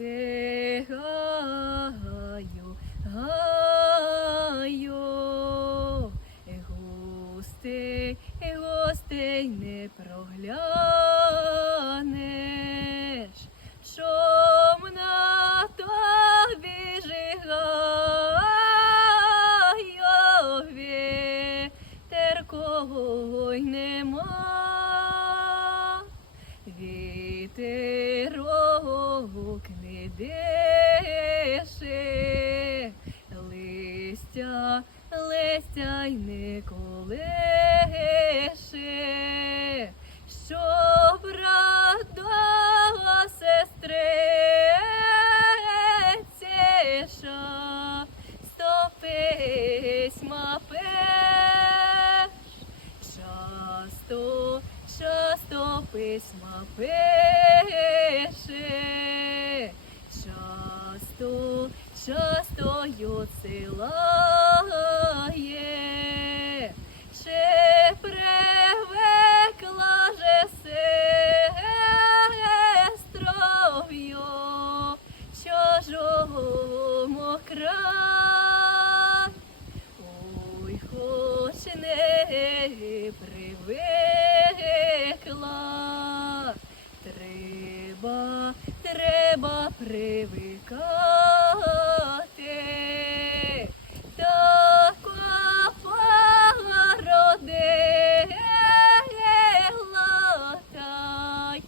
те гаю, гостей, гостей не проглянеш, шом на тобі жигаю, вітер й нема. Вітерок не деше, листя, листя й не колеше, щоб рада сестреться, стопись пеш, часто, часто письма пише, світу, частою цілає, ще привекла же сестров'ю чужому край, ой, хоч не привик. треба привикати, така породила та й.